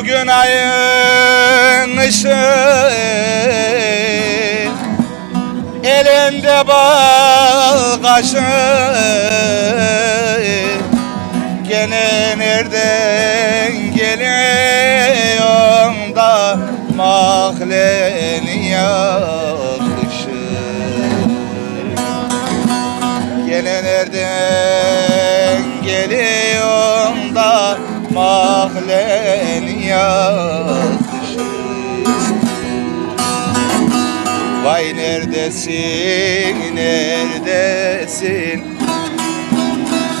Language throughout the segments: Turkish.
Bugün ayın ışığı, elinde bal kaşığı. Gene nereden geliyorsun da mahleni yakışı? Gene nereden geliyorsun da mahleni yakışı? Vay neredesin, neredesin?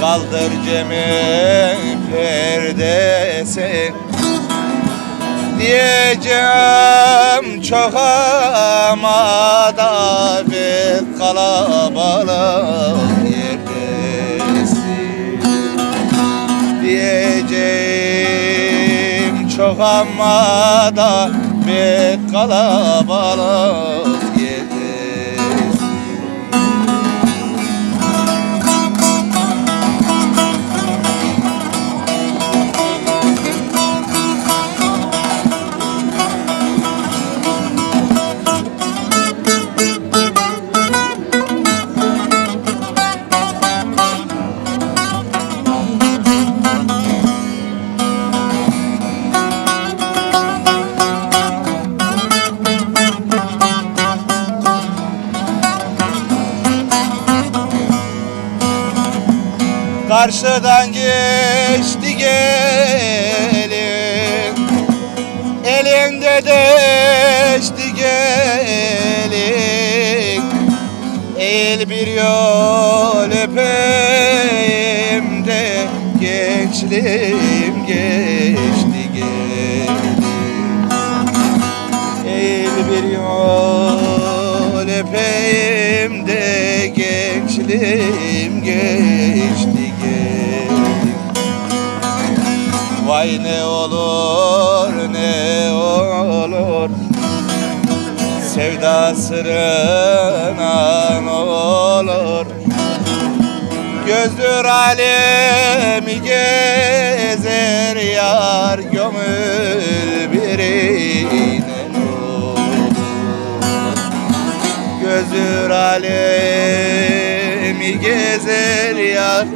Kaldır Cem'in perdesi. Diyeceğim çok ama da bir kalabalık yerdesin. Diyeceğim çok ama da bir kalabalık yerdesin. Karşıdan geçti gelin, elinde deşti gelin. Eğil bir yol öpeyim de gençliğim geçti gelin. Eğil bir yol öpeyim de gençliğim geçti. Vay ne olur, ne olur, sevda sırrına ne olur. Gözdür alemi gezer yar, gönül birine olur. Gözdür alemi gezer yar,